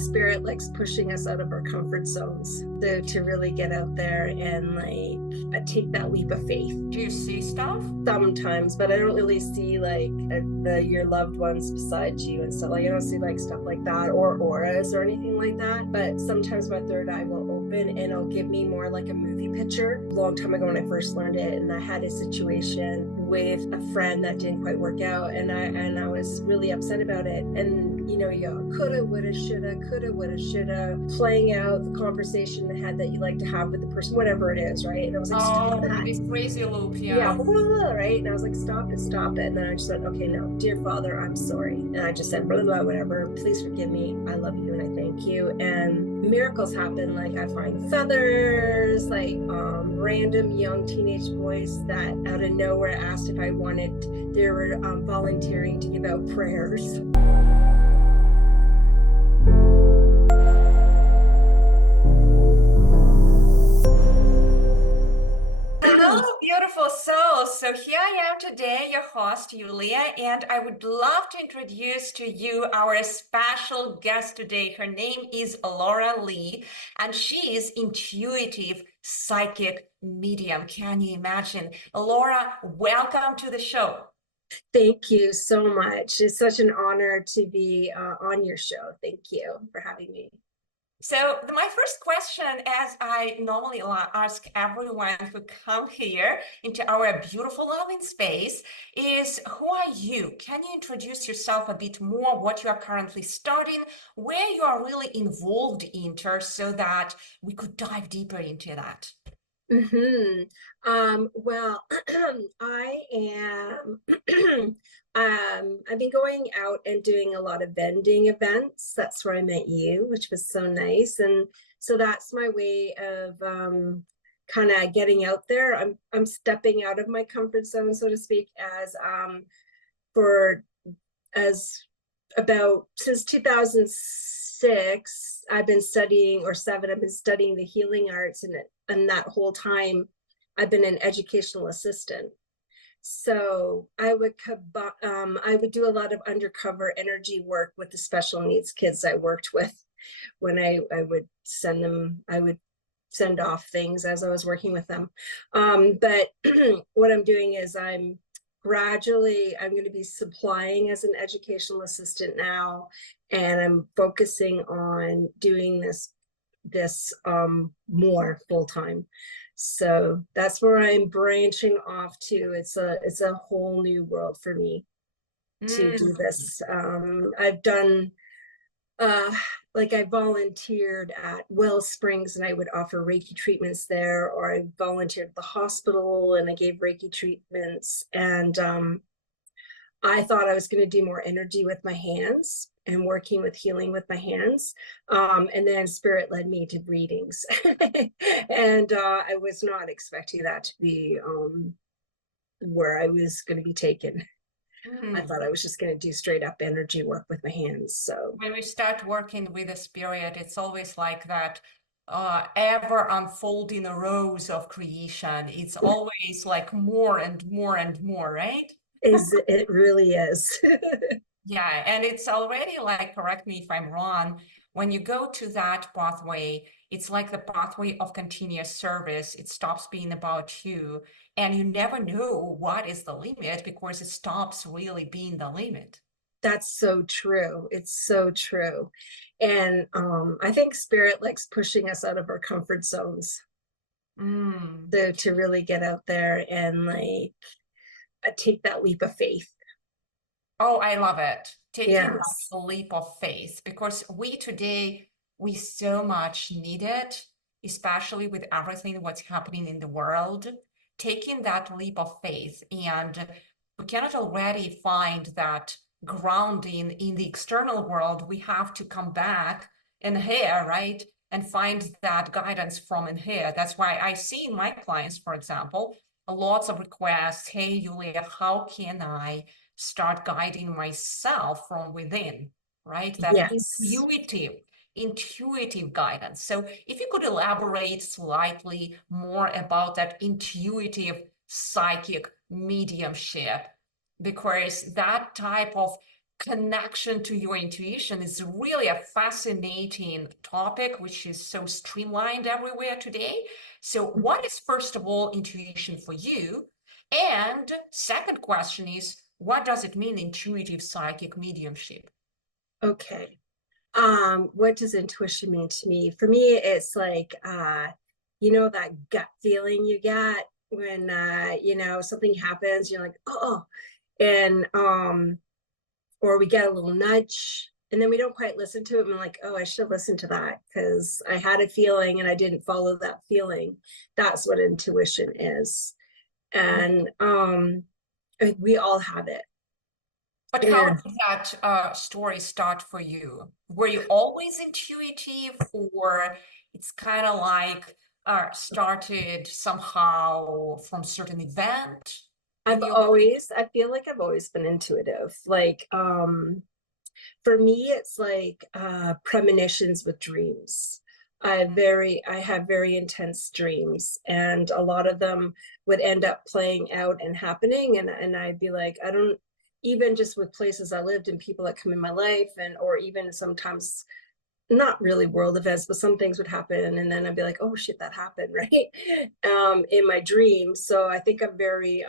spirit likes pushing us out of our comfort zones, so to really get out there and take that leap of faith. Do you see stuff? Sometimes, but I don't really see your loved ones beside you and stuff. Like, I don't see like stuff like that or auras or anything like that. But sometimes my third eye will open and it'll give me more like a movie picture. A long time ago when I first learned it, and I had a situation with a friend that didn't quite work out, and I was really upset about it. And you know, you go, coulda, woulda, shoulda, playing out the conversation that you like to have with the person, whatever it is, right? And I was like, stop that. This crazy loop, Yeah, right? And I was like, stop it. And then I just said, okay, no, dear Father, I'm sorry. And I just said, blah, blah, whatever, please forgive me. I love you and I thank you. And miracles happen. Like, I find feathers, like random young teenage boys that out of nowhere asked if I wanted, they were volunteering to give out prayers. Beautiful souls. So here I am today, your host, Yulia, and I would love to introduce to you our special guest today. Her name is Laura Lee, and she is intuitive psychic medium. Can you imagine? Laura, welcome to the show. Thank you so much. It's such an honor to be on your show. Thank you for having me. So my first question, as I normally ask everyone who come here into our beautiful loving space, is who are you? Can you introduce yourself a bit more, what you are currently studying, where you are really involved into, so that we could dive deeper into that? Well, I am, I've been going out and doing a lot of vending events. That's where I met you, which was so nice. And so that's my way of kind of getting out there. I'm stepping out of my comfort zone, so to speak, since 2006, I've been studying, or seven, I've been studying the healing arts, and that whole time I've been an educational assistant. So I would do a lot of undercover energy work with the special needs kids I worked with. When I would send off things as I was working with them. But what I'm doing is I'm going to be supplying as an educational assistant now, and I'm focusing on doing this more full-time. So that's where I'm branching off to. It's a whole new world for me to do this. I've done I volunteered at Well Springs, and I would offer Reiki treatments there, or I volunteered at the hospital and I gave Reiki treatments. And I thought I was going to do more energy with my hands and working with healing with my hands. And then Spirit led me to readings. And I was not expecting that to be where I was going to be taken. I thought I was just going to do straight up energy work with my hands. So when we start working with the spirit, it's always like that ever unfolding rows of creation. It's always like more and more and more, right? It really is. Yeah, and it's already like, correct me if I'm wrong, when you go to that pathway, it's like the pathway of continuous service. It stops being about you, and you never know what is the limit, because it stops really being the limit. That's so true. It's so true. And I think Spirit likes pushing us out of our comfort zones. So to really get out there and take that leap of faith. Oh, I love it. Taking Yes. that leap of faith, because we so much need it, especially with everything what's happening in the world. Taking that leap of faith, and we cannot already find that grounding in the external world. We have to come back in here, right? And find that guidance from in here. That's why I see in my clients, for example, lots of requests. Hey, Yulia, how can I start guiding myself from within, right? That Yes. intuitive guidance. So if you could elaborate slightly more about that intuitive psychic mediumship, because that type of connection to your intuition is really a fascinating topic, which is so streamlined everywhere today. So what is, first of all, intuition for you? And second question is, what does it mean, intuitive psychic mediumship? Okay. What does intuition mean to me? For me, it's like, that gut feeling you get when, something happens, you're like, oh, and, or we get a little nudge and then we don't quite listen to it. And I'm like, oh, I should listen to that because I had a feeling and I didn't follow that feeling. That's what intuition is. And, we all have it. But how And did that story start for you? Were you always intuitive, or it's kind of like started somehow from certain event in your life? I feel like I've always been intuitive. Like, for me, it's like premonitions with dreams. I have very intense dreams, and a lot of them would end up playing out and happening. And I'd be like, I don't, even just with places I lived and people that come in my life, and or even sometimes not really world events, but some things would happen, and then I'd be like, oh shit, that happened, right? In my dreams. So I think I'm very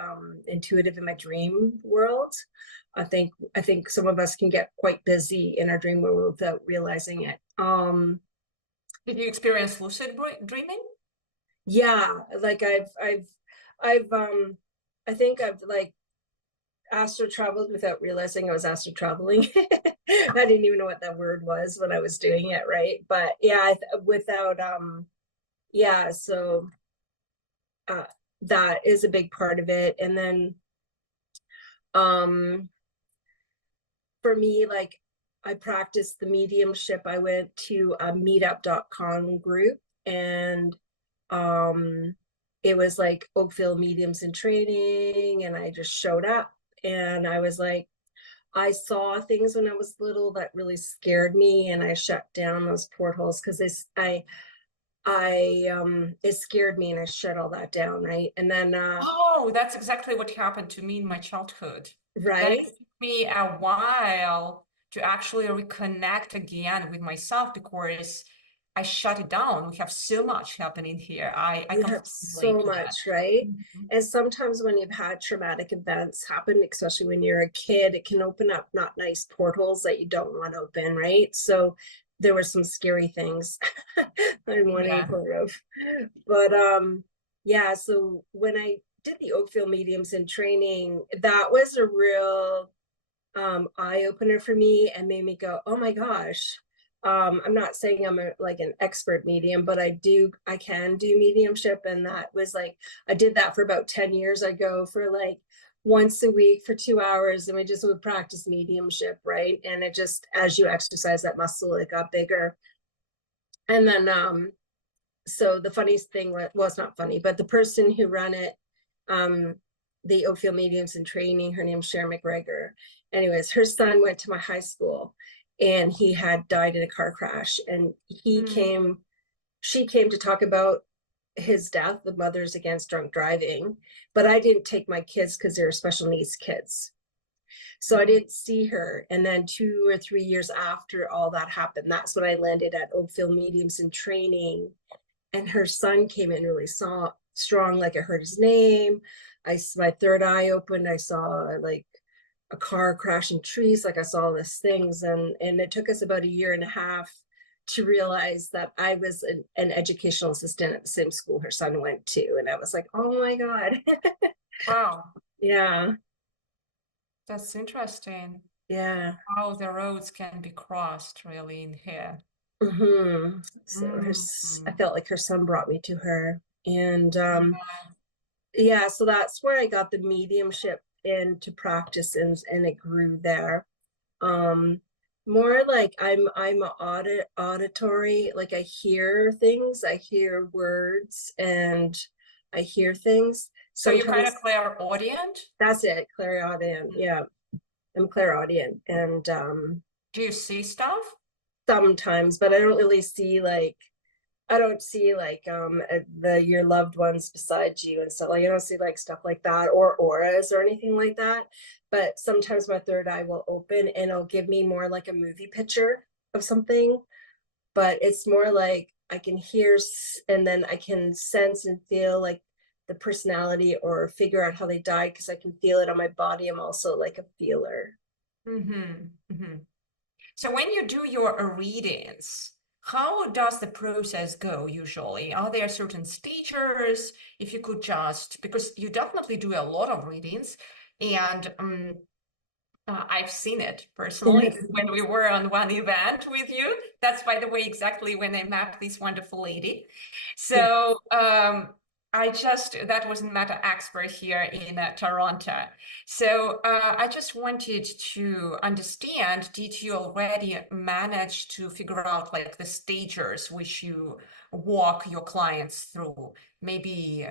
intuitive in my dream world. I think some of us can get quite busy in our dream world without realizing it. Did you experience lucid dreaming? Yeah, like I've I think I've like astro traveled without realizing I was astro traveling. I didn't even know what that word was when I was doing it, right? But yeah, without yeah, so uh that is a big part of it. And then um for me, like, I practiced the mediumship. I went to a meetup.com group, and it was like Oakville mediums in training, and I just showed up, and I was like, I saw things when I was little that really scared me, and I shut down those portals because it scared me, and I shut all that down, right? And then Oh, that's exactly what happened to me in my childhood. That it right. took me a while to actually reconnect again with myself because I shut it down. We have so much happening here. I We have completely relate so to that. much, right? Mhm. And sometimes when you've had traumatic events happen, especially when you're a kid, it can open up not nice portals that you don't want open, right? So there were some scary things I'm wanting Yeah. part of. But yeah, so when I did the Oakville mediums in training, that was a real eye opener for me and made me go, oh my gosh. I'm not saying I'm like an expert medium, but I can do mediumship. And that was like, I did that for about 10 years. I go for like once a week for 2 hours, and we just would practice mediumship, right? And it just, as you exercise that muscle, it got bigger. And then so the funniest thing was not funny, but the person who ran it, um, the Oakville Mediums in Training, her name's Sharon McGregor. Anyways, her son went to my high school, and he had died in a car crash, and she came to talk about his death, the Mothers Against Drunk Driving, but I didn't take my kids because they were special needs kids. So I didn't see her. And then 2 or 3 years after all that happened, that's when I landed at Oakville Mediums in Training, and her son came in really strong. Like, I heard his name, my third eye opened, I saw like a car crashing trees, like I saw all these things. And it took us about a year and a half to realize that I was an educational assistant at the same school her son went to. And I was like, oh my God. Wow, Yeah, that's interesting. yeah. How the roads can be crossed really in here. So I Mhm. felt like her son brought me to her. And Yeah. yeah, so that's where I got the mediumship into practice, and it grew there. Um, More like I'm auditory, like I hear things, I hear words, and I hear things. So you're kind Sometimes of clairaudient? that's it, clairaudient. Yeah, I'm clairaudient, and Do you see stuff? sometimes, but I don't really see like I don't see like your loved ones beside you and stuff. Like I don't see like stuff like that or auras or anything like that. But sometimes my third eye will open and it'll give me more like a movie picture of something. But it's more like I can hear and then I can sense and feel like the personality or figure out how they died because I can feel it on my body. I'm also like a feeler. So when you do your readings, how does the process go usually? Are there certain stages? If you could just, because you definitely do a lot of readings, and I've seen it personally when we were on one event with you. That's, by the way, exactly when I met this wonderful lady. So that was Meta Expert here in Toronto. So I just wanted to understand, did you already manage to figure out like the stages which you walk your clients through? Maybe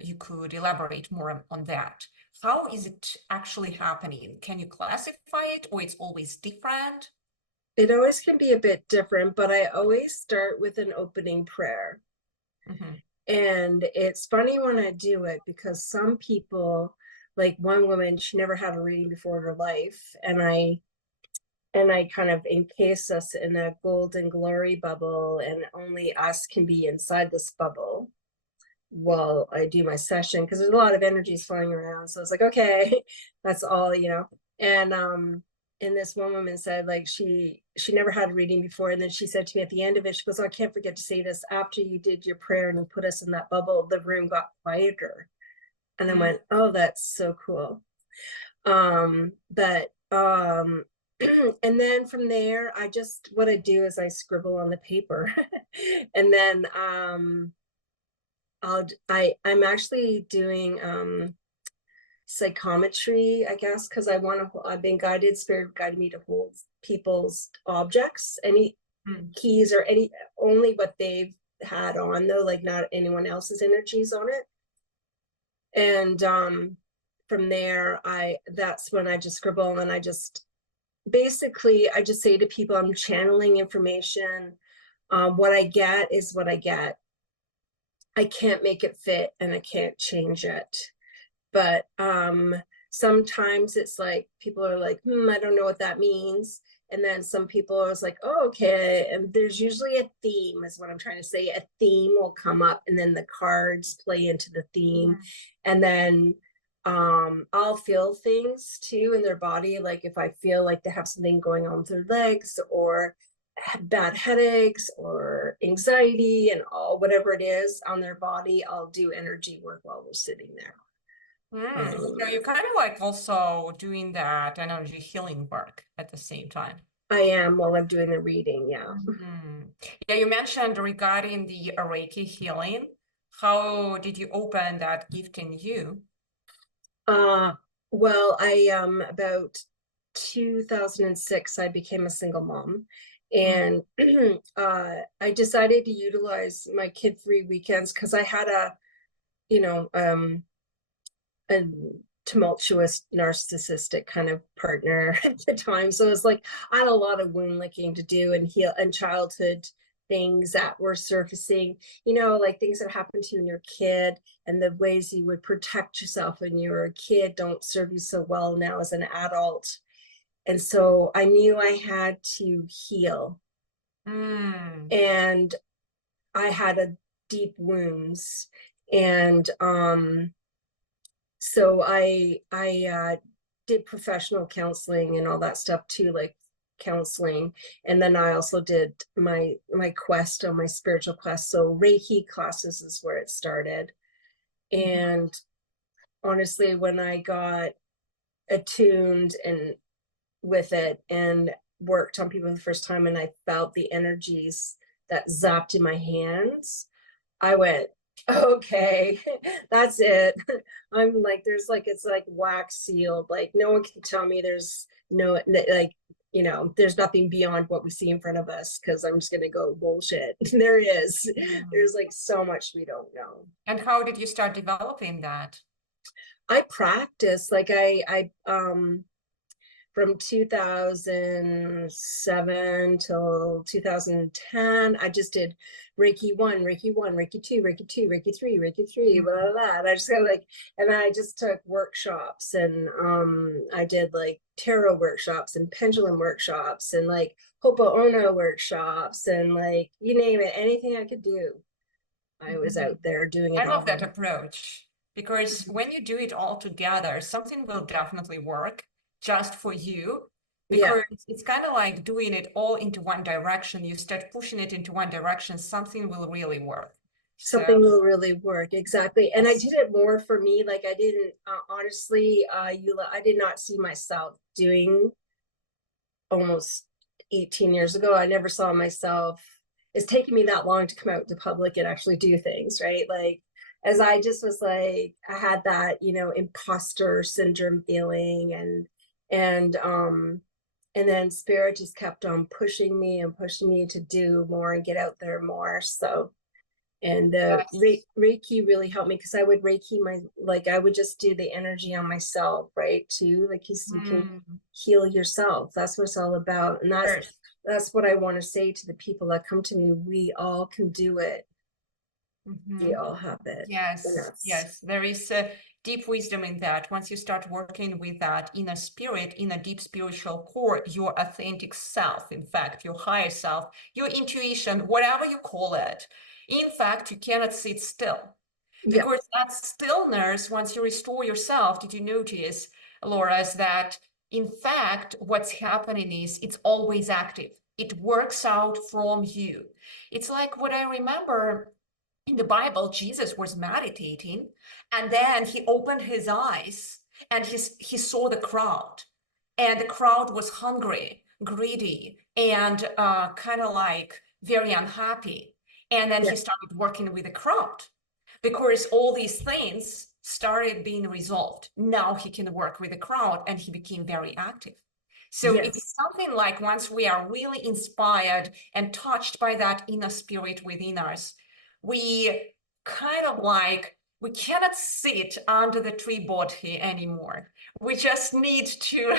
you could elaborate more on that. How is it actually happening? Can you classify it, or it's always different? It always can be a bit different, but I always start with an opening prayer. And it's funny when I do it because some people, like one woman, she never had a reading before in her life, and I kind of encase us in a golden glory bubble, and only us can be inside this bubble while I do my session because there's a lot of energies flying around. So it's like, okay, that's all, you know. And this one woman said like she never had a reading before, and then she said to me at the end of it, she goes, oh, I can't forget to say this, after you did your prayer and you put us in that bubble, the room got quieter. And I went, oh, that's so cool. But and then from there, what I do is I scribble on the paper and then I'm actually doing psychometry, I guess, because I've been guided, spirit guided me to hold people's objects, any keys or only what they've had on though, like not anyone else's energies on it. And from there, that's when I just scribble, and I just say to people, I'm channeling information. What I get is what I get. I can't make it fit and I can't change it. But sometimes it's like people are like, I don't know what that means. And then some people are like, oh, okay. And there's usually a theme, is what I'm trying to say. A theme will come up, and then the cards play into the theme. And then I'll feel things too in their body. Like if I feel like they have something going on with their legs, or bad headaches or anxiety and all whatever it is on their body, I'll do energy work while we're sitting there. So you're kind of like also doing that energy healing work at the same time. I am, while I'm doing the reading, yeah. Yeah, you mentioned regarding the Reiki healing. How did you open that gift in you? Well, I about 2006, I became a single mom, and I decided to utilize my kid-free weekends because I had a tumultuous narcissistic kind of partner at the time. So it's like I had a lot of wound licking to do and heal, and childhood things that were surfacing, like things that happened to you when you're a kid, and the ways you would protect yourself when you were a kid don't serve you so well now as an adult. And so I knew I had to heal. And I had a deep wounds. And so I did professional counseling and all that stuff too, like counseling. And then I also did my quest on my spiritual quest. So Reiki classes is where it started. And honestly, when I got attuned and with it and worked on people the first time, and I felt the energies that zapped in my hands, I went, okay, that's it. I'm like, it's like wax sealed. Like no one can tell me there's there's nothing beyond what we see in front of us, because I'm just gonna go bullshit. There is. There's like so much we don't know. And how did you start developing that? I practice, like from 2007 till 2010, I just did Reiki 1, Reiki 1, Reiki 2, Reiki 2, Reiki 3, Reiki 3, blah, blah, blah. And I just got like, and then I just took workshops, and I did like tarot workshops and pendulum workshops and like Ho'oponopono workshops and like you name it, anything I could do. I was out there doing I it love all. that approach because when you do it all together, something will definitely work just for you. Yeah, Because it's kind of like doing it all into one direction. You start pushing it into one direction, something will really work. So, something will really work. Exactly. And I yes. did it more for me. Like I didn't, honestly, Eula, I did not see myself doing almost 18 years ago. I never saw myself. It's taken me that long to come out to public and actually do things, right? Like, as I just was like, I had that, you know, imposter syndrome feeling, and then spirit just kept on pushing me and pushing me to do more and get out there more. So, and Yes. Reiki really helped me, because I would Reiki my, like I would just do the energy on myself, right, too, like you can Mm, heal yourself. That's what it's all about, and first. that's what I want to say to the people that come to me. We all can do it. We Mhm. all have it. And Yes, that's, yes, there is a deep wisdom in that. Once you start working with that inner spirit, in a deep spiritual core, your authentic self, in fact, your higher self, your intuition, whatever you call it, in fact, you cannot sit still. yeah, Because that stillness, once you restore yourself, did you notice, Laura, is that in fact, what's happening is it's always active. It works out from you. It's like what I remember in the Bible, Jesus was meditating, and then he opened his eyes and he saw the crowd. And the crowd was hungry, greedy, and kind of like very unhappy. And then yeah, he started working with the crowd because all these things started being resolved. Now he can work with the crowd, and he became very active. So it's yes, something like once we are really inspired and touched by that inner spirit within us, we kind of like, we cannot sit under the tree body anymore. We just need to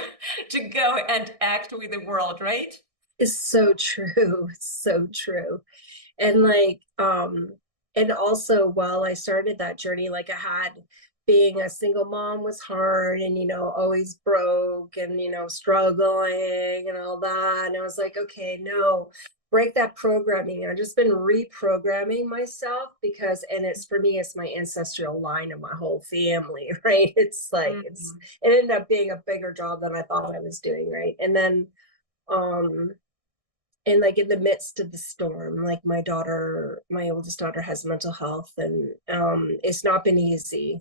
to go and act with the world, right? it's so true. It's so true. And like and also, while I started that journey, like I had, being a single mom was hard, and you know, always broke, and you know, struggling and all that, and I was like, okay, no, break that programming. I've just been reprogramming myself, because, and it's, for me, it's my ancestral line of my whole family, right? It's like, Mhm. it ended up being a bigger job than I thought I was doing, right? And then um and like in the midst of the storm, like my oldest daughter has mental health, and it's not been easy,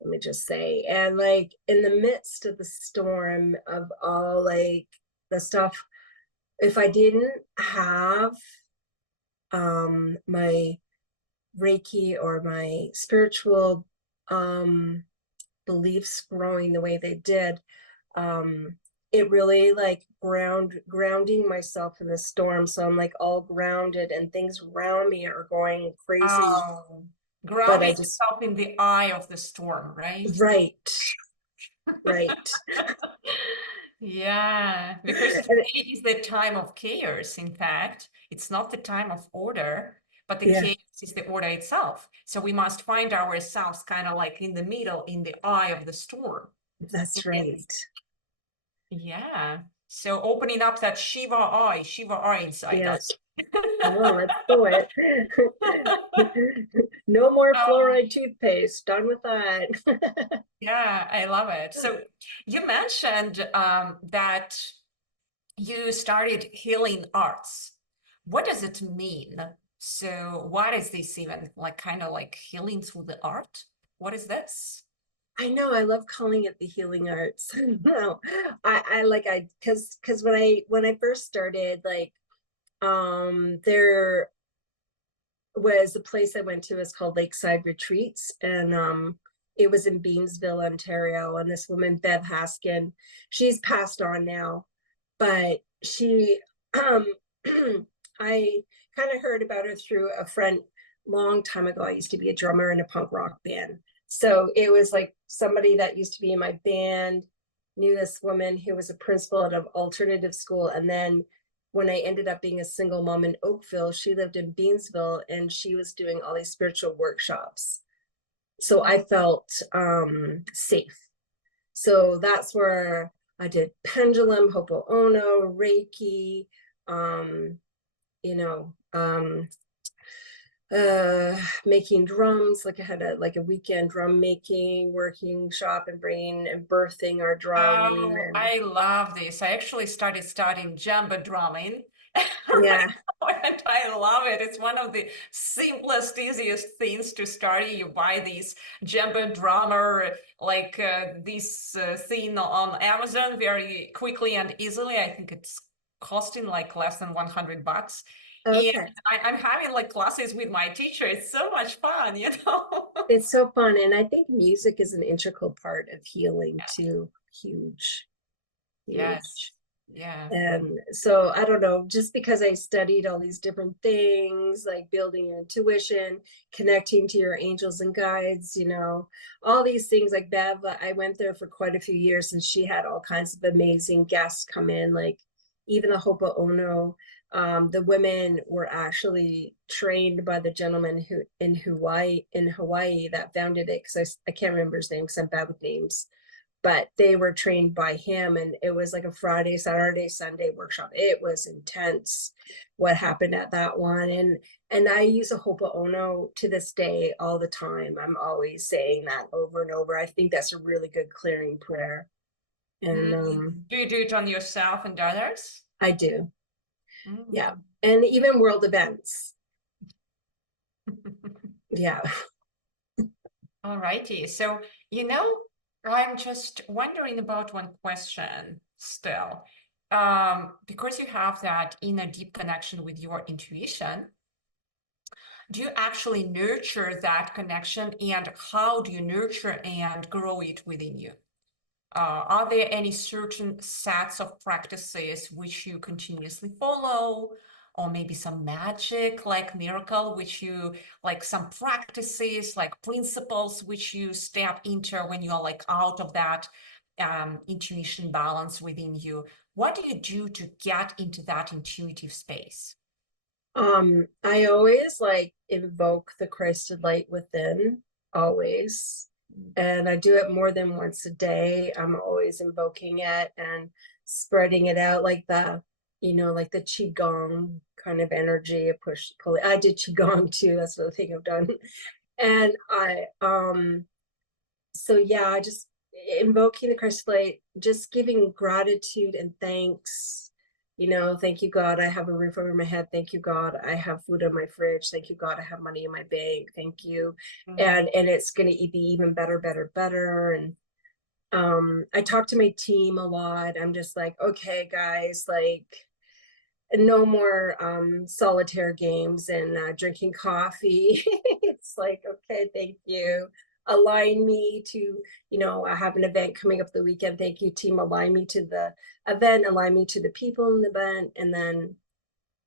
let me just say. And like in the midst of the storm of all like the stuff, if I didn't have my Reiki or my spiritual beliefs growing the way they did, um it really like grounding myself in the storm, so I'm like all grounded, and things around me are going crazy, Oh, but grounding I just, yourself in the eye of the storm, right? right, right. Yeah, because And today is the time of chaos. In fact, it's not the time of order, but the yeah, chaos is the order itself. So we must find ourselves kind of like in the middle, in the eye of the storm. that's right. Yeah. So opening up that Shiva eye inside us. Yes, come on, let's do it. No more Um, fluoride toothpaste, done with that. yeah, I love it. So you mentioned that you started healing arts. What does it mean? So what is this even like kind of like healing through the art? What is this? I know, I love calling it the healing arts. No, I like, because when I first started, like there was a place I went to, is called Lakeside Retreats, and it was in Beamsville, Ontario. And this woman, Bev Haskin, she's passed on now, but she um I kind of heard about her through a friend long time ago. I used to be a drummer in a punk rock band, so it was like somebody that used to be in my band, knew this woman who was a principal at an alternative school. And then when I ended up being a single mom in Oakville, she lived in Beansville and she was doing all these spiritual workshops. So I felt safe. So that's where I did pendulum, Ho'oponopono, Reiki, you know, making drums. Like I had a weekend drum making working shop and bringing and birthing our drum. Oh, And I love this. I actually started studying jumbo drumming right yeah, now, and I love it. It's one of the simplest, easiest things to study. You buy these jumbo drummer, like this thing on Amazon very quickly and easily. I think it's costing like less than $100. And okay. I'm having like classes with my teacher. It's so much fun, you know? It's so fun. And I think music is an integral part of healing too. Huge, Yes. huge. Yeah. And so I don't know, just because I studied all these different things, like building your intuition, connecting to your angels and guides, you know, all these things like Bev, I went there for quite a few years and she had all kinds of amazing guests come in, like even the Ho'oponopono. The women were actually trained by the gentleman who in Hawaii that founded it, because I can't remember his name because I'm bad with names, but they were trained by him, and it was like a Friday, Saturday, Sunday workshop. It was intense what happened at that one. And I use a Ho'oponopono to this day all the time. I'm always saying that over and over. I think that's a really good clearing prayer. And Do you do it on yourself and others? I do. Yeah. Mm. And even world events. Yeah. All righty. So, I'm just wondering about one question still. Because you have that inner deep connection with your intuition, do you actually nurture that connection, and how do you nurture and grow it within you? Are there any certain sets of practices which you continuously follow, or maybe some magic like miracle, which you like, some practices like principles which you step into when you are like out of that intuition balance within you? What do you do to get into that intuitive space? I always like invoke the Christed light within, always. And I do it more than once a day. I'm always invoking it and spreading it out like like the Qigong kind of energy, a push, pull. I did Qigong too. That's another thing I've done. And so yeah, I just invoking the Christ light, just giving gratitude and thanks. Thank you, God, I have a roof over my head. Thank you, God, I have food in my fridge. Thank you, God, I have money in my bank. Thank you. And it's going to be even better, better, better. And I talk to my team a lot. I'm just like, okay, guys, like no more solitaire games and drinking coffee. It's like, okay, thank you. Align me to, I have an event coming up the weekend. Thank you, team. Align me to the event, align me to the people in the event. And then,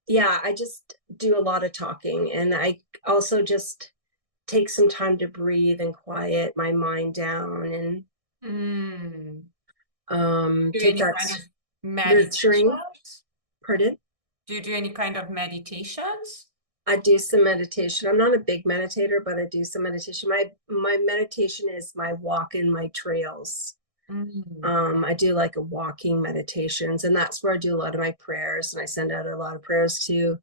yeah, I just do a lot of talking. And I also just take some time to breathe and quiet my mind down and Mm. Do take any that kind of nurturing. meditations? Pardon? Do you do any kind of meditations? I do some meditation. I'm not a big meditator, but I do some meditation. My meditation is my walk in my trails. Mm. I do like a walking meditations, and that's where I do a lot of my prayers, and I send out a lot of prayers to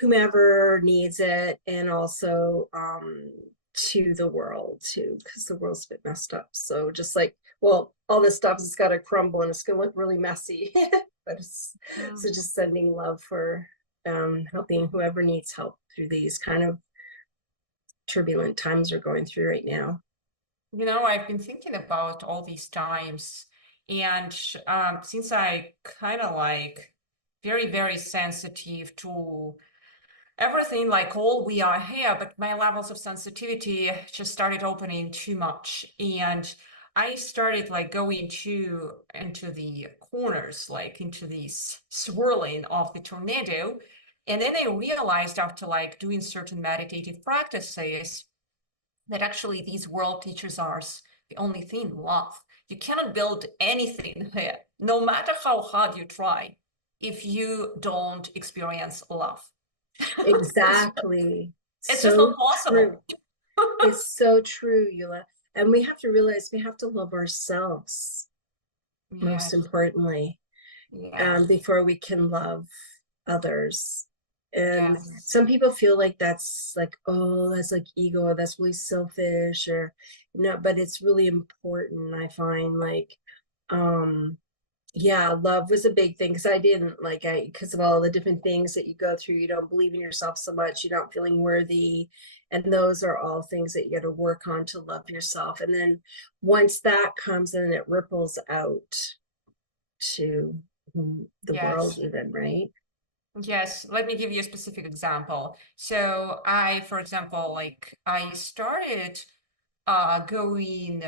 whomever needs it, and also to the world too, because the world's a bit messed up. So just like, well, all this stuff is got to crumble and it's going to look really messy. But so just sending love for helping whoever needs help through these kind of turbulent times we're going through right now. I've been thinking about all these times, and since I kind of like very, very sensitive to everything, like all we are here, but my levels of sensitivity just started opening too much, and I started like going into the corners, like into these swirling of the tornado. And then I realized, after like doing certain meditative practices, that actually these world teachers are the only thing, love. You cannot build anything here, no matter how hard you try, if you don't experience love. Exactly. It's just So not true. possible. It's so true, Eula. And we have to realize we have to love ourselves, most Yes, importantly, yes, before we can love others. And yes, some people feel like that's like, oh, that's like ego, that's really selfish, or no, but it's really important. I find like, yeah, love was a big thing because I didn't like, because of all the different things that you go through, you don't believe in yourself so much, you're not feeling worthy. And those are all things that you got to work on to love yourself. And then once that comes in, it ripples out to the world, yes. even, right? Yes, let me give you a specific example. So I, for example, like I started going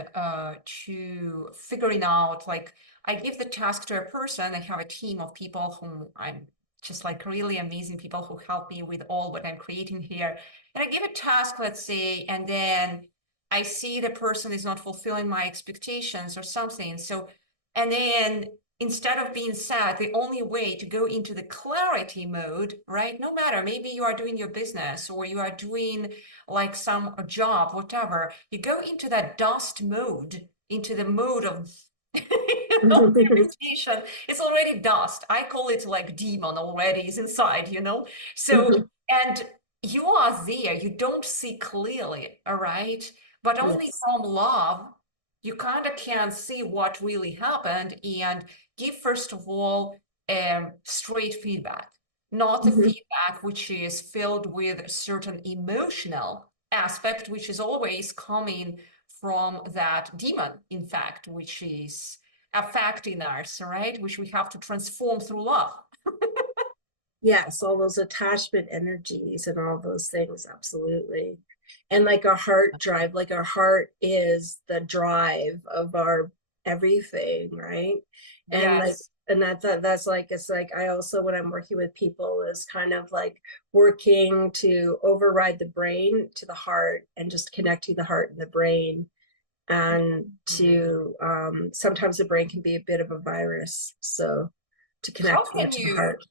to figuring out, like I give the task to a person. I have a team of people whom I'm just like really amazing people who help me with all what I'm creating here. And I give a task, let's say, and then I see the person is not fulfilling my expectations or something. So, and then instead of being sad, the only way to go into the clarity mode, right? No matter, maybe you are doing your business or you are doing like some job, whatever, you go into that dust mode, into the mode of meditation. It's already dust. I call it like demon already is inside, you know? So, and you are there, you don't see clearly, all right? But only Yes. from love, you kind of can see what really happened and give, first of all, straight feedback, not a feedback which is filled with a certain emotional aspect, which is always coming from that demon, in fact, which is affecting us, right? Which we have to transform through love. Yes, all those attachment energies and all those things, absolutely. And like our heart drive, like our heart is the drive of our everything, right? And like, Yes. and that's like, it's like I also, when I'm working with people, is kind of like working to override the brain to the heart and just connecting the heart and the brain. And to sometimes the brain can be a bit of a virus, so to How connect more can to the you heart.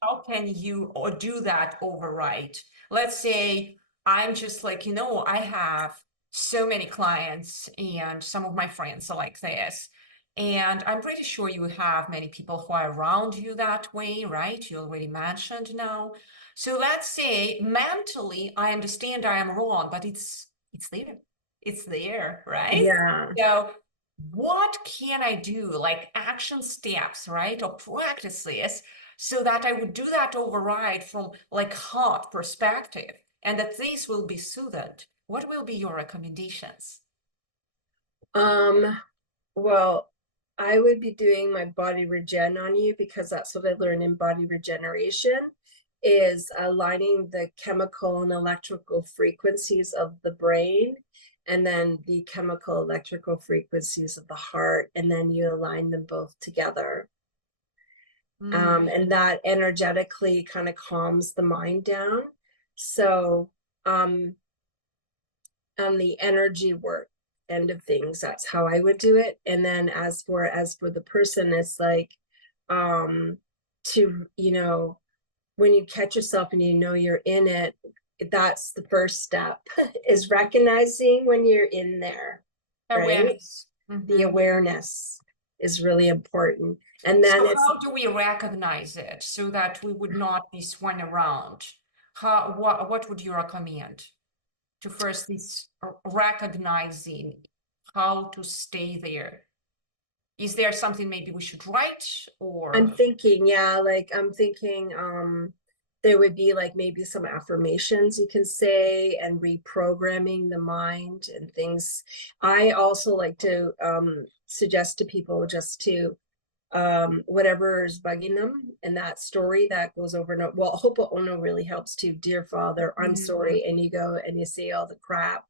or do that override? Let's say I'm just like, I have so many clients and some of my friends are like this. And I'm pretty sure you have many people who are around you that way, right? You already mentioned now. So let's say mentally I understand I am wrong, but it's there. It's there, right? Yeah. So what can I do, like action steps, right? Or practices so that I would do that override from like heart perspective and that this will be soothed. What will be your recommendations? Um, well, I would be doing my body regen on you because that's what I learned in body regeneration, is aligning the chemical and electrical frequencies of the brain and then the chemical electrical frequencies of the heart, and then you align them both together. And that energetically kind of calms the mind down. So on the energy work end of things, that's how I would do it. And then as for the person, it's like to when you catch yourself and you're in it, that's the first step is recognizing when you're in there, right? Awareness. The awareness is really important. And So then it's how do we recognize it so that we would not be swung around? What would you recommend to first this recognizing how to stay there? Is there something maybe we should write I'm or? thinking, yeah, like I'm thinking there would be like maybe some affirmations you can say and reprogramming the mind and things. I also like to suggest to people just to whatever is bugging them, and that story that goes over and over. Well, Ho'oponopono really helps too. Dear Father, I'm sorry. And you go and you say all the crap.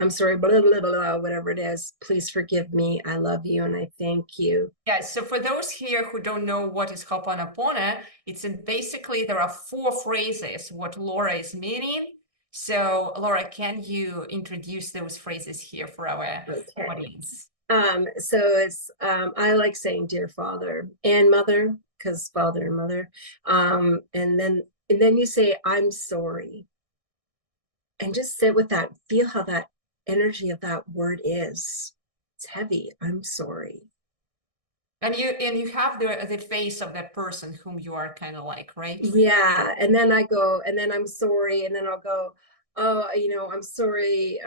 I'm sorry, blah, blah, blah, blah, whatever it is. Please forgive me. I love you and I thank you. Yeah, so for those here who don't know what is Ho'oponopono, basically there are 4 phrases what Laura is meaning. So, Laura, can you introduce those phrases here for our Okay. audience? So it's I like saying dear father and mother, because father and mother. And then you say I'm sorry. And just sit with that, feel how that energy of that word is. It's heavy. I'm sorry. And you have the face of that person whom you are kind of like, right? Yeah. And then I go, and then I'm sorry. And then I'll go, oh, I'm sorry.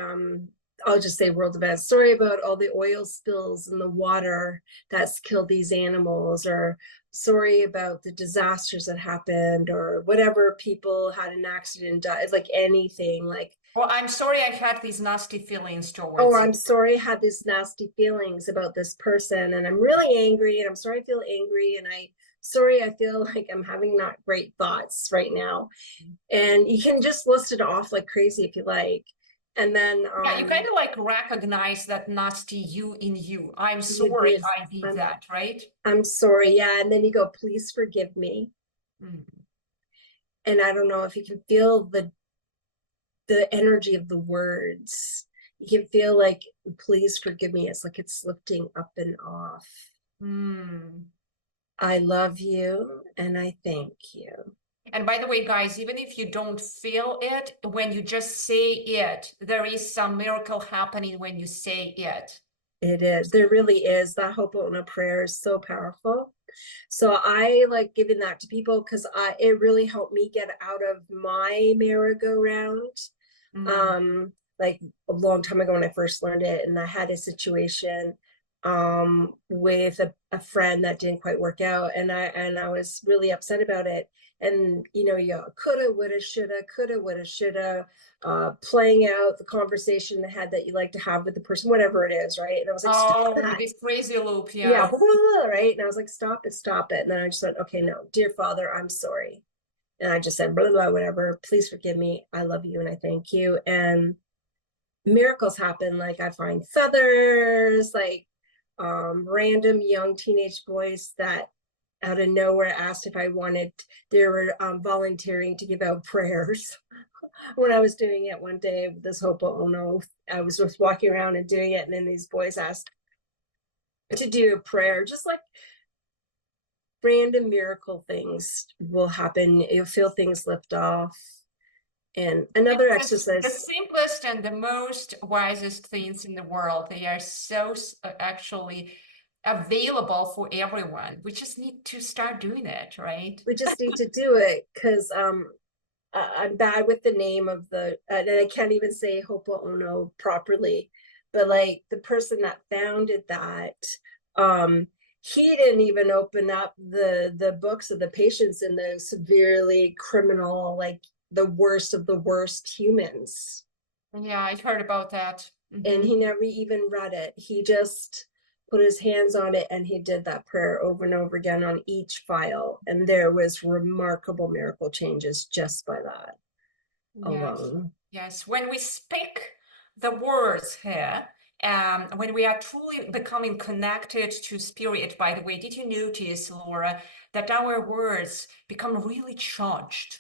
I'll just say world events. Sorry about all the oil spills in the water that's killed these animals, or sorry about the disasters that happened, or whatever, people had an accident, died, like anything, like, Well, I'm sorry I had these nasty feelings oh, towards you. I'm sorry I had these nasty feelings about this person, and I'm really angry, and I'm sorry I feel angry, and sorry I feel like I'm having not great thoughts right now. And you can just list it off like crazy if you like. And then Yeah, you kind of like recognize that nasty you in you. I'm you sorry did, I did I'm that, right? I'm sorry. Yeah. And then you go, please forgive me. Mm. And I don't know if you can feel the energy of the words. You can feel like, please forgive me. It's like it's lifting up and off. Mm. I love you and I thank you. And by the way, guys, even if you don't feel it, when you just say it, there is some miracle happening when you say it. It is. There really is. That Ho'oponopono prayer is so powerful. So I like giving that to people because it really helped me get out of my merry-go-round. Mm. Like a long time ago when I first learned it, and I had a situation with a friend that didn't quite work out, and I was really upset about it. And you go coulda, woulda, shoulda, coulda, woulda, shoulda, playing out the conversation in the head that you like to have with the person, whatever it is, right? And I was like, stop Oh, that. this crazy loop, Yeah, yeah. blah, blah, blah, right? And I was like, stop it, stop it. And then I just went, okay, no, dear Father, I'm sorry. And I just said, blah, blah, blah, whatever. Please forgive me. I love you and I thank you. And miracles happen. Like I find feathers, like random young teenage boys that out of nowhere asked if I wanted, they were volunteering to give out prayers. When I was doing it one day with this Ho'oponopono, I was just walking around and doing it. And then these boys asked to do a prayer, just like random miracle things will happen. You'll feel things lift off. And another The exercise, simplest and the most wisest things in the world. They are so actually available for everyone. We just need to start doing it, right? we just need to do it because I'm bad with the name of and I can't even say Ho'oponopono properly, but like the person that founded that, he didn't even open up the books of the patients in the severely criminal, like the worst of the worst humans. Yeah, I heard about that. And he never even read it. He just put his hands on it and he did that prayer over and over again on each file. And there was remarkable miracle changes just by that Yes, alone. yes. When we speak the words here, when we are truly becoming connected to spirit, by the way, did you notice, Laura, that our words become really charged?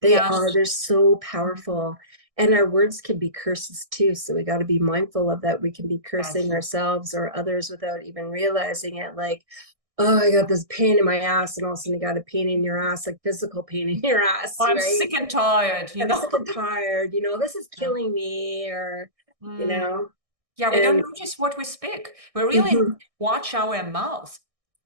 They Yeah. are, they're so powerful. And our words can be curses too. So we got to be mindful of that. We can be cursing Yes. ourselves or others without even realizing it. Like, oh, I got this pain in my ass, and all of a sudden you got a pain in your ass, like physical pain in your ass, I'm right? sick and tired, you I'm know? sick and tired, this is Yeah. killing me, or, Mm. Yeah, we don't and notice what we speak. We really need mhm, to watch our mouth.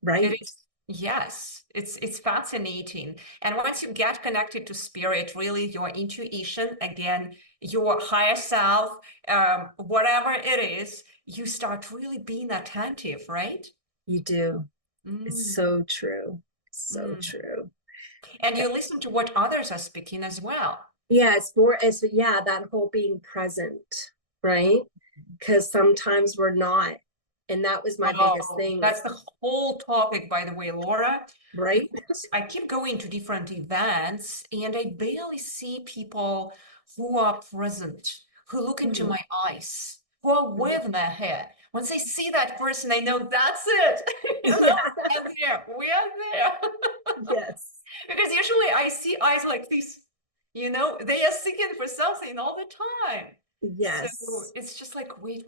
It right. is, yes, it's fascinating. And once you get connected to spirit, really your intuition, again, your higher self, whatever it is, you start really being attentive, right? You do. It's Mm, so true. So mm. true. And you listen to what others are speaking as well. Yeah, yeah, that whole being present, right? Because sometimes we're not. And that was my biggest Oh, thing, that's the whole topic, by the way, Laura, right? because I keep going to different events and I barely see people who are present, who look into Mhm, my eyes, who are mhm. with me here. Once I see that person, I know that's it. Yeah, And there, we are there. yes. Because usually I see eyes like this, you know, they are seeking for something all the time. So Yes. it's just like, wait.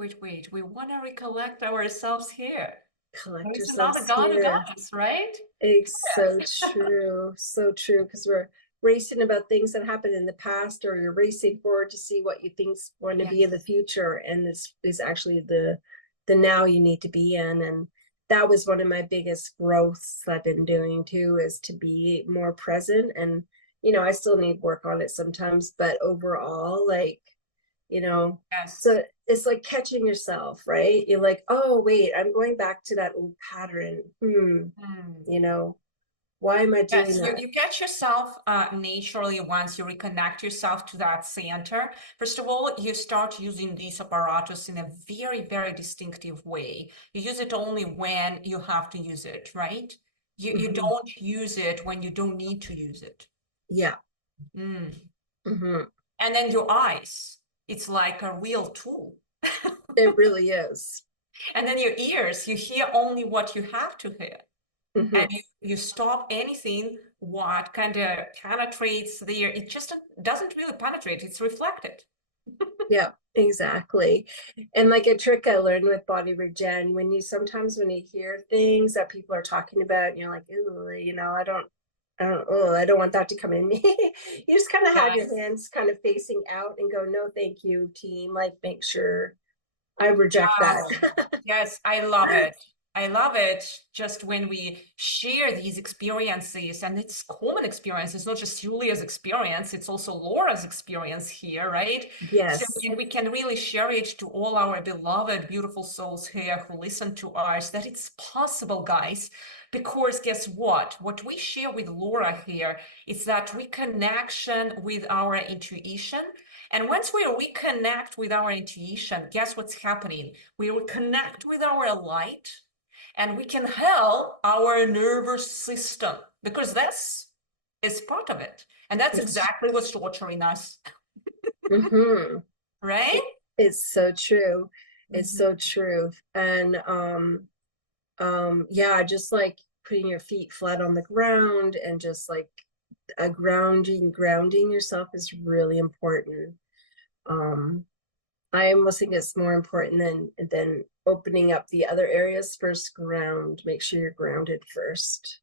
We want to recollect ourselves here. There Collect is another yourselves God who got here. us, right? It's so Yes. true. So true. Because we're racing about things that happened in the past, or you're racing forward to see what you think's going to be in the Yes. future. And this is actually the now you need to be in. And that was one of my biggest growths I've been doing too, is to be more present. And, I still need work on it sometimes, but overall, like, Yes. so it's like catching yourself, right? You're like, oh wait, I'm going back to that old pattern. Hmm. You know, why am I doing Yes, that? you get yourself naturally once you reconnect yourself to that center. First of all, you start using these apparatus in a very, very distinctive way. You use it only when you have to use it, right? You Hmm. don't use it when you don't need to use it. Yeah. Mm. Hmm. And then your eyes, it's like a real tool. It really is. And then your ears, you hear only what you have to hear. Hmm. And you stop anything what kind of penetrates there. It just doesn't really penetrate, it's reflected. Yeah, exactly. And like a trick I learned with body regen, when you hear things that people are talking about, and you're like, ooh, I don't want that to come in me. You just kind of have your Yes. hands kind of facing out and go, no, thank you, team. Like, make sure I reject that. Wow. Yes, I love it. I love it just when we share these experiences, and it's common experience. It's not just Julia's experience, it's also Laura's experience here, right? So Yes. and we can really share it to all our beloved, beautiful souls here who listen to us, that it's possible, guys. Because guess what? What we share with Laura here is that reconnection with our intuition. And once we reconnect with our intuition, guess what's happening? We reconnect with our light and we can help our nervous system because that's is part of it. And that's exactly what's torturing us, Mm-hmm. right? It's so true. It's Mhm. so true. And yeah, just like putting your feet flat on the ground and just like a grounding yourself is really important. Um, I almost think it's more important than opening up the other areas. First, ground. Make sure you're grounded first.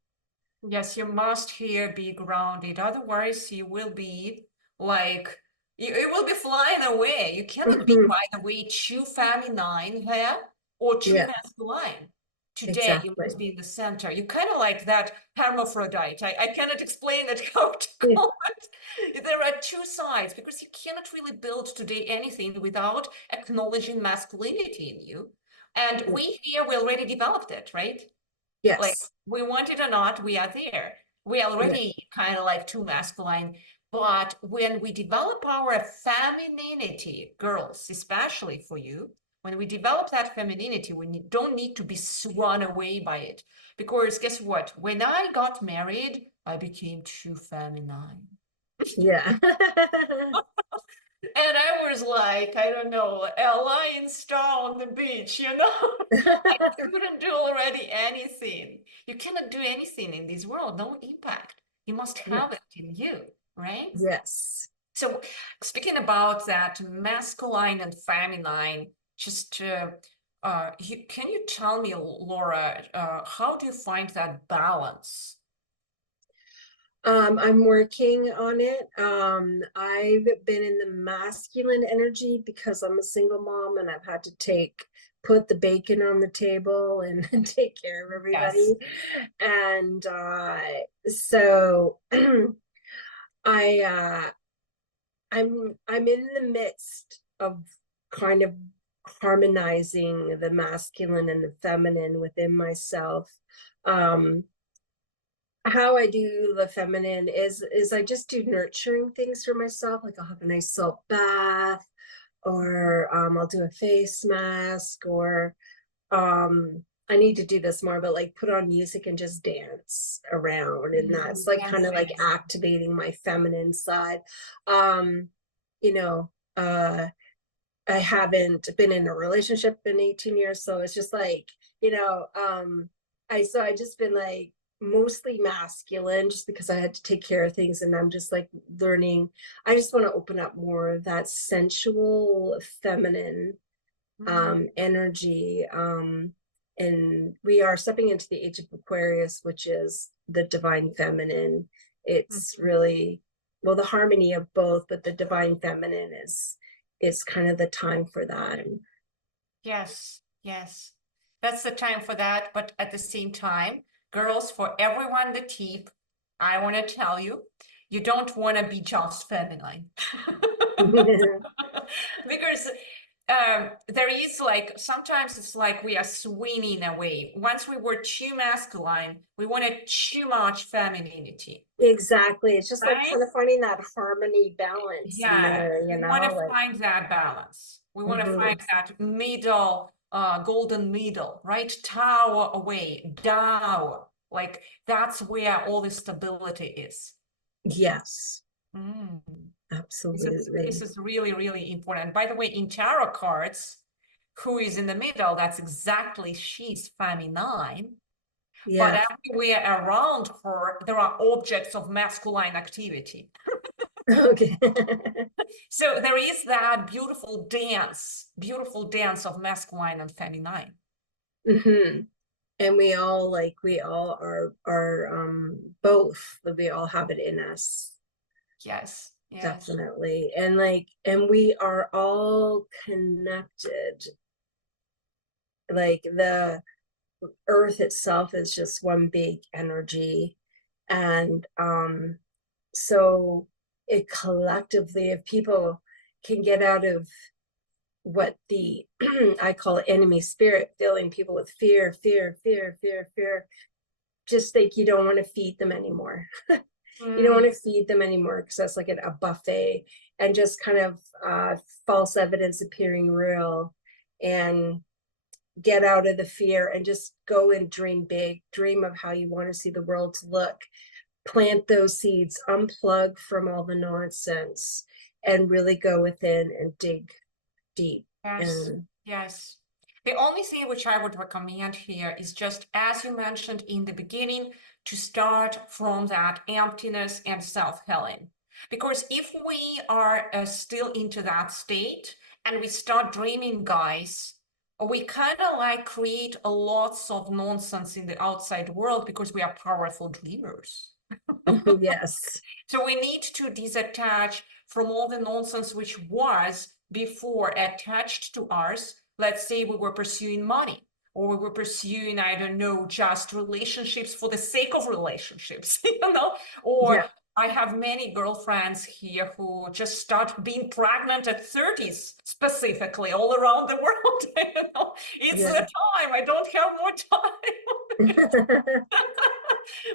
Yes, you must here be grounded. Otherwise, you will be like, you will be flying away. You cannot be, Hmm. by the way, too feminine here or too Yeah, masculine. Today, you exactly. must be in the center. You kind of like that hermaphrodite. I cannot explain it how to Yeah, call it. There are two sides because you cannot really build today anything without acknowledging masculinity in you. And yeah. we here, we already developed it, right? Like Yes. we want it or not, we are there. We Yeah. already kind of like too masculine. But when we develop our femininity, girls, especially for you, when we develop that femininity, we don't need to be sworn away by it. Because guess what? When I got married, I became too feminine. Yeah. And I was like, I don't know, a lion star on the beach, you know? I couldn't do already anything. You cannot do anything in this world, no impact. You must Yeah. have it in you, right? Yes. So, speaking about that masculine and feminine, just can you tell me, Laura, how do you find that balance? I'm working on it. I've been in the masculine energy because I'm a single mom and I've had to put the bacon on the table and take care of Yes. everybody. And so I I'm in the midst of kind of harmonizing the masculine and the feminine within myself. Um, how I do the feminine is I just do nurturing things for myself. Like I'll have a nice salt bath, or I'll do a face mask, or I need to do this more, but like put on music and just dance around. And that's like kind of like Dancing. activating my feminine side. Um, you know, uh I haven't been in a relationship in 18 years, so it's just like, I just been like mostly masculine just because I had to take care of things, and I'm just like learning. I just want to open up more of that sensual feminine Mhm, energy. And we are stepping into the age of Aquarius, which is the divine feminine. It's mhm. really, well, the harmony of both, but the divine feminine is kind of the time for that. Yes, yes. That's the time for that. But at the same time, girls, for everyone the tip, I want to tell you, you don't want to be just feminine. Because there is like, sometimes it's like we are swinging away. Once we were too masculine, we wanted too much femininity, Exactly. It's just like right? kind of finding that harmony balance in Yeah, there, we want to like, find that balance. We want to find mhm. that middle, golden middle, right? Tower away, down. Like that's where all the stability is. Yes, Mm. This absolutely. is really, really important. By the way, in tarot cards, who is in the middle, that's exactly she's feminine. But Yeah. everywhere around her, there are objects of masculine activity. Okay. So there is that beautiful dance of masculine and feminine. hmm And we all are both, that we all have it in us, Yes, yes, definitely. And like, and we are all connected. Like the earth itself is just one big energy. And so it collectively, if people can get out of what the I call enemy spirit, filling people with fear, fear, fear, fear, fear, just like you don't want to feed them anymore. You don't mm, want to feed them anymore because that's like a buffet, and just kind of false evidence appearing real, and get out of the fear and just go and dream big, dream of how you want to see the world to look, plant those seeds, unplug from all the nonsense, and really go within and dig deep. yes, And yes. The only thing which I would recommend here is just, as you mentioned in the beginning, to start from that emptiness and self-healing. Because if we are still into that state and we start dreaming, guys, we kind of like create a lots of nonsense in the outside world because we are powerful dreamers. yes. So we need to disattach from all the nonsense which was before attached to us. Let's say we were pursuing money, or we were pursuing, I don't know, just relationships for the sake of relationships, or Yeah. I have many girlfriends here who just start being pregnant at 30s, specifically all around the world. It's the Yeah. time. I don't have more time.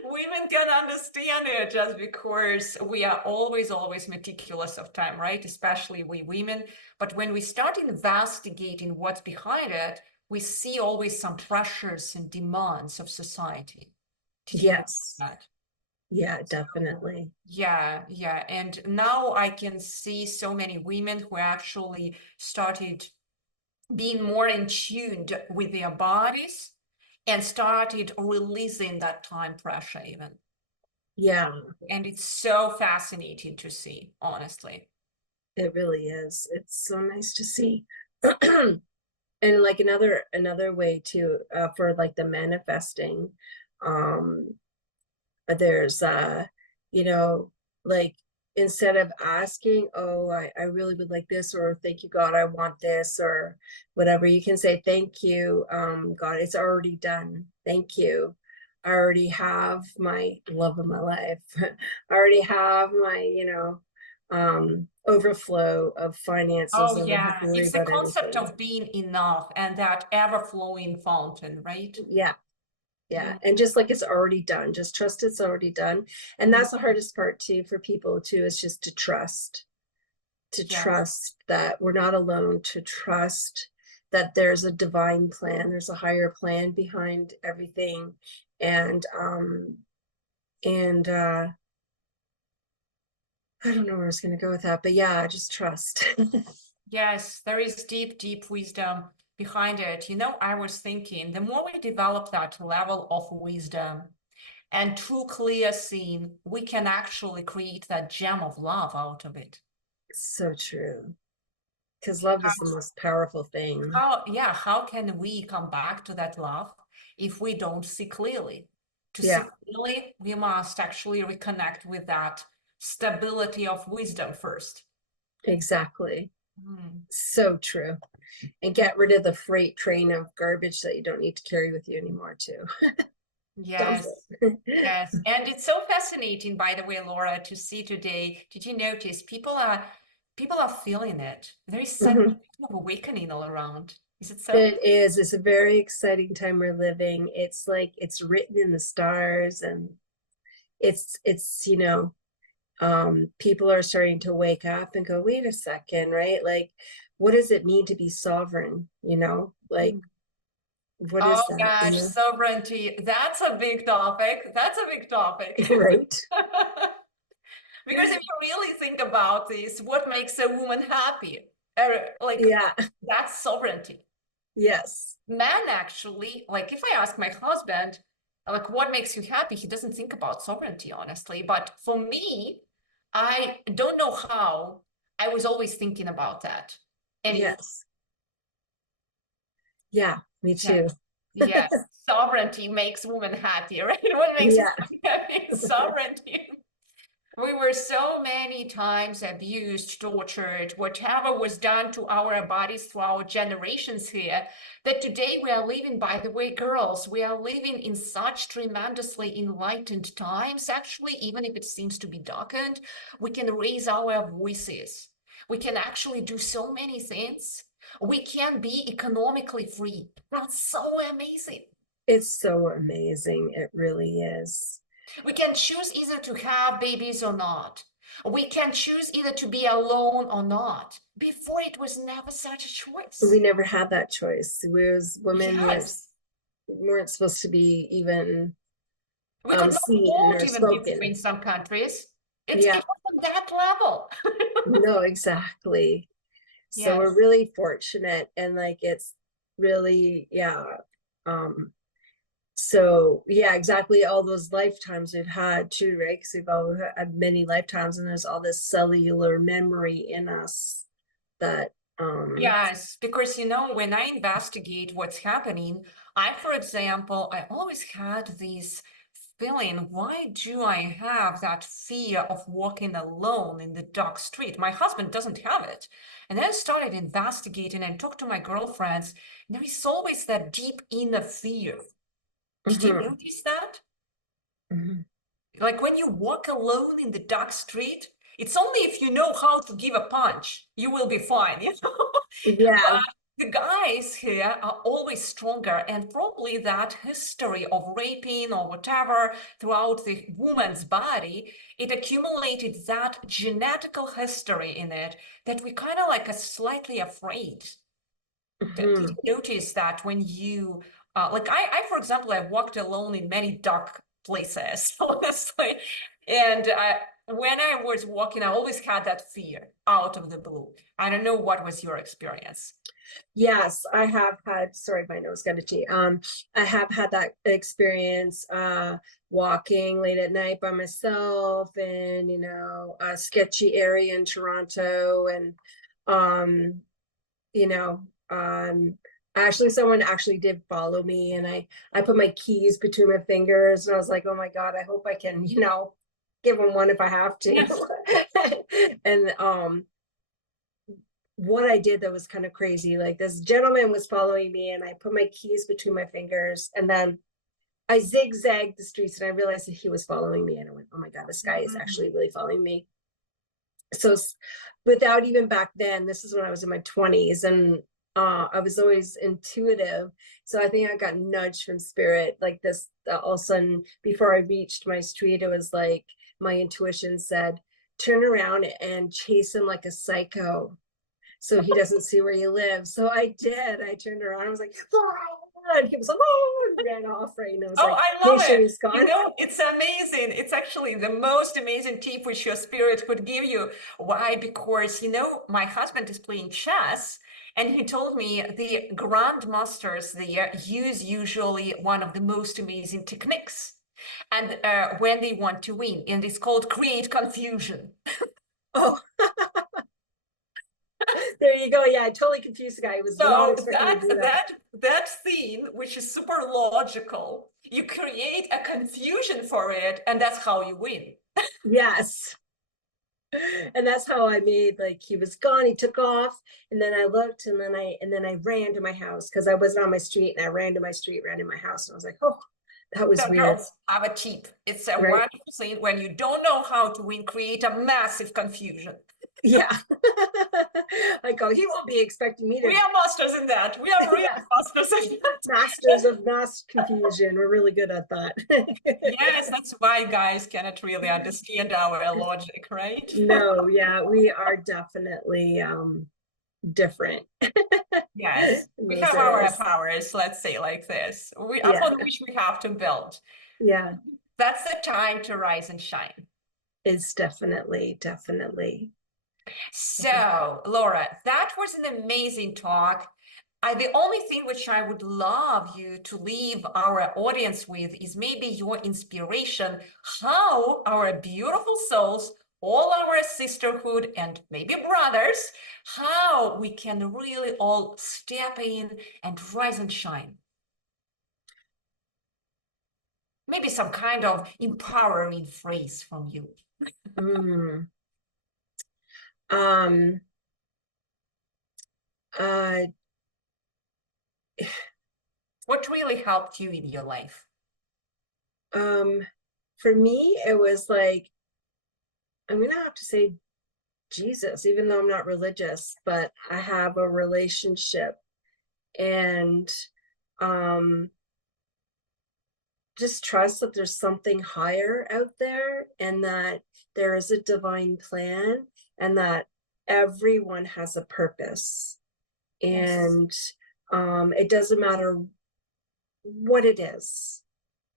Women can understand it just because we are always, always meticulous of time, right? Especially we women. But when we start investigating what's behind it, we see always some pressures and demands of society. Did you know Yes. that? Yeah, So, definitely. yeah, yeah. And now I can see so many women who actually started being more in tuned with their bodies and started releasing that time pressure even. Yeah, And it's so fascinating to see, honestly. it really is. It's so nice to see. And like another way to for like the manifesting, um there's you know, like, instead of asking, oh, I really would like this, or thank you God, I want this, or whatever, you can say thank you, God, it's already done, thank you, I already have my love of my life. I already have my, overflow of finances. Oh, I don't have yeah. to worry It's the about concept anything. of being enough and that ever-flowing fountain, right? Yeah. Yeah, Mm, and just like it's already done, just trust it's already done. And mm, that's the hardest part too for people too, is just to yes. trust that we're not alone, to trust that there's a divine plan, there's a higher plan behind everything. And I don't know where I was going to go with that, but yeah, just trust. Yes, there is deep, deep wisdom behind it. I was thinking the more we develop that level of wisdom, and through clear seeing, we can actually create that gem of love out of it. So true. Because love is the most powerful thing. How can we come back to that love if we don't see clearly? To see Yeah, clearly, we must actually reconnect with that stability of wisdom first. exactly. Mm. So true. And get rid of the freight train of garbage that you don't need to carry with you anymore, too. Dump Yes, it. yes. And it's so fascinating, by the way, Laura, to see today. Did you notice people are feeling it? There is suddenly Mhm. kind of awakening all around. Is it so? It is. It's a very exciting time we're living. It's like it's written in the stars, and it's people are starting to wake up and go, wait a second, right? Like, what does it mean to be sovereign? Like, Mm. what Oh is that, gosh, sovereignty. That's a big topic. That's a big topic. right? Because if you really think about this, what makes a woman happy? Like, Yeah, that's sovereignty. yes, Men actually, like if I ask my husband, like what makes you happy, he doesn't think about sovereignty, honestly. But for me, I don't know how, I was always thinking about that anymore. yes. Yeah, me Yeah. too. Yes. Sovereignty makes women happy, right? What makes Yeah. women happy is sovereignty. We were so many times abused, tortured, whatever was done to our bodies through our generations here, that today we are living, by the way, girls, we are living in such tremendously enlightened times, actually, even if it seems to be darkened, we can raise our voices. We can actually do so many things. We can be economically free. That's so amazing. It's so amazing. It really is. We can choose either to have babies or not. We can choose either to be alone or not. Before it was never such a We choice. never had that choice. We as women Yes. weren't supposed to be even We could not seen vote or even before in spoken. some countries. Yeah, It wasn't that level. no, exactly. So we're Yes. really fortunate, and like it's really, yeah. Um, so yeah, exactly, all those lifetimes we've had too, right? Because we've all had many lifetimes, and there's all this cellular memory in us that Yes, because when I investigate what's happening, for example, I always had this feeling, why do I have that fear of walking alone in the dark street? My husband doesn't have it. And then I started investigating and talked to my girlfriends, and there is always that deep inner fear. Did you mhm, notice that? mhm. Like when you walk alone in the dark street, it's only if you know how to give a punch, you will be fine, Yeah. But the guys here are always stronger, and probably that history of raping or whatever throughout the woman's body, it accumulated that genetical history in it that we kind of like are slightly afraid. Did Mhm. you notice that when you, like for example, I walked alone in many dark places, honestly. And when I was walking, I always had that fear out of the blue. I don't know what was your experience. Yes, I have had, sorry, my nose got itchy. I have had that experience walking late at night by myself in, a sketchy area in Toronto. And um, you know, actually someone actually did follow me, and I put my keys between my fingers, and I was like, oh my God, I hope I can, give them one if I have to. Yes. And what I did that was kind of crazy. Like this gentleman was following me, and I put my keys between my fingers, and then I zigzagged the streets, and I realized that he was following me, and I went, oh my God, this guy is Mhm. actually really following me. So without even back then, this is when I was in my 20s, and I was always intuitive. So I think I got nudged from spirit like this. All of a sudden, before I reached my street, it was like my intuition said, turn around and chase him like a psycho so he doesn't see where you live. So I did. I turned around. I was like, "Ah," and he was like, oh, and ran off, right? And I was Oh, like, I make love sure it. he's gone. It's amazing. It's actually the most amazing tip which your spirit could give you. Why? Because, my husband is playing chess, and he told me the grandmasters there use usually one of the most amazing techniques. And when they want to win, and it's called create confusion. Oh, there you go. Yeah, I totally confused the guy. I was not So expecting to do that. that scene, which is super logical, you create a confusion for it, and that's how you win. Yes. And that's how I made, like, he was gone, he took off, and then I looked, and then I ran to my house because I wasn't on my street, and I ran to my street, ran to my house, and I was like, oh, that was So weird. girls, have a tip. It's a Right. wonderful scene when you don't know how to win, create a massive confusion. Yeah. I go, he won't be expecting me We to. are masters in that. We are real Yeah. masters in that. Masters of mass confusion. We're really good at that. Yes, that's why guys cannot really understand our logic, right? No, yeah, we are definitely different Yes, in we those have our areas. powers, let's say like this. Yeah, Upon which we have to build. yeah, That's the time to rise and shine. it's definitely. So, Laura, that was an amazing talk. The only thing which I would love you to leave our audience with is maybe your inspiration, how our beautiful souls, all our sisterhood and maybe brothers, how we can really all step in and rise and shine. Maybe some kind of empowering phrase from you. Mm. Um, uh, What really helped you in your life? for me, it was like, I'm gonna have to say Jesus, even though I'm not religious, but I have a relationship, and um just trust that there's something higher out there, and that there is a divine plan, and that everyone has a purpose. Yes. And it doesn't matter what it is.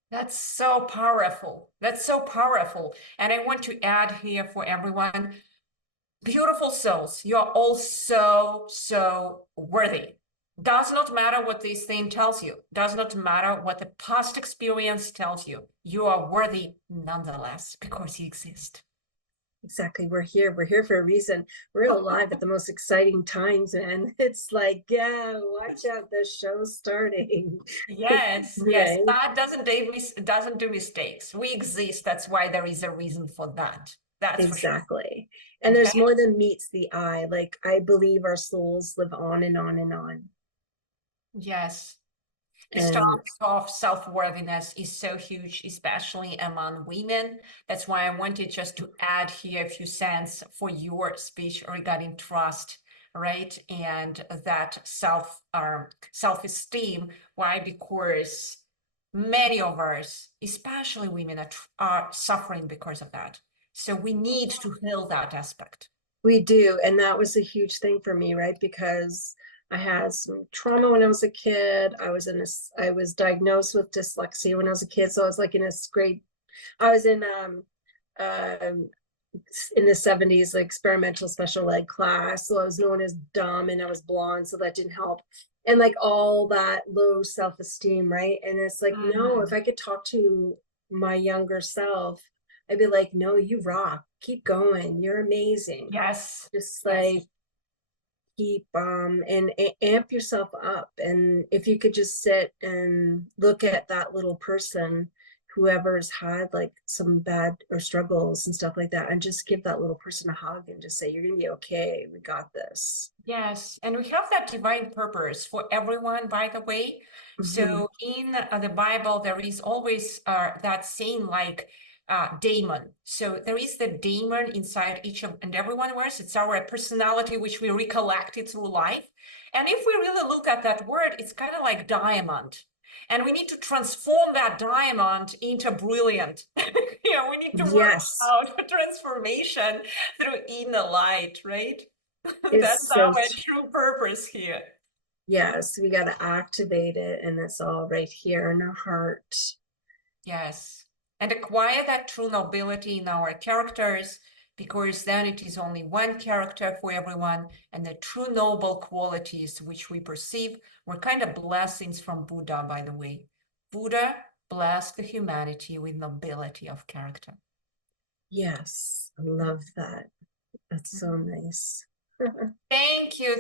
That's so powerful. That's so powerful. And I want to add here for everyone, beautiful souls, you're all so, so worthy. Does not matter what this thing tells you. Does not matter what the past experience tells you. You are worthy nonetheless because you exist. Exactly. We're here for a reason. We're alive at the most exciting times, man. It's like, yeah, watch out, the show's starting. Yes, yes. Right. God doesn't do mistakes. We exist. That's why there is a reason for that. That's for sure. Exactly. And Okay. there's more than meets the eye. Like, I believe our souls live on and on and on. Yes. This And topic of self-worthiness is so huge, especially among women. That's why I wanted just to add here a few cents for your speech regarding trust, right? And that self-esteem. Why? Because many of us, especially women, are suffering because of that. So we need to heal that aspect. we do. And that was a huge thing for me, right? Because I had some trauma when I was a kid. I was diagnosed with dyslexia when I was a kid. So I was like in a grade, I was um in the 70s, like experimental special ed class. So I was known as dumb, and I was blonde, so that didn't help. And like all that low self-esteem, right? And it's like, no, if I could talk to my younger self, I'd be like, no, you rock, keep going, you're amazing. Yes. Just Yes. like keep and amp yourself up. And if you could just sit and look at that little person, whoever's had like some bad or struggles and stuff like that, and just give that little person a hug and just say, you're gonna be okay, we got this. Yes, and we have that divine purpose for everyone, by the way. Mm-hmm. So in the Bible, there is always that saying like daemon. So there is the daemon inside each of and every one of us. It's our personality, which we recollected through life. And if we really look at that word, it's kind of like diamond. And we need to transform that diamond into brilliant. We need to work Yes, out transformation through inner light, right? That's it's so our true purpose here. yes, we got to activate it, and it's all right here in our heart. Yes. And acquire that true nobility in our characters, because then it is only one character for everyone. And the true noble qualities which we perceive were kind of blessings from Buddha, by the way. Buddha bless the humanity with nobility of character. Yes, I love that. That's so nice. Thank you,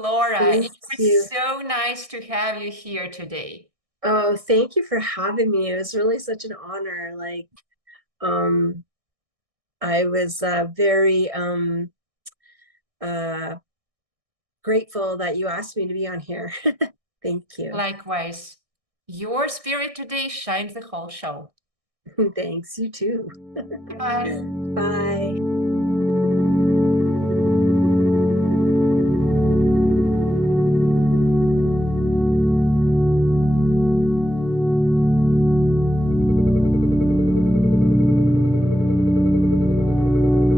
Laura. It Thank you. was so nice to have you here today. Oh, thank you for having me. It was really such an honor. Like, I was very uh, grateful that you asked me to be on here. Thank you. Likewise, your spirit today shines the whole show. Thanks, you too. Bye. Bye.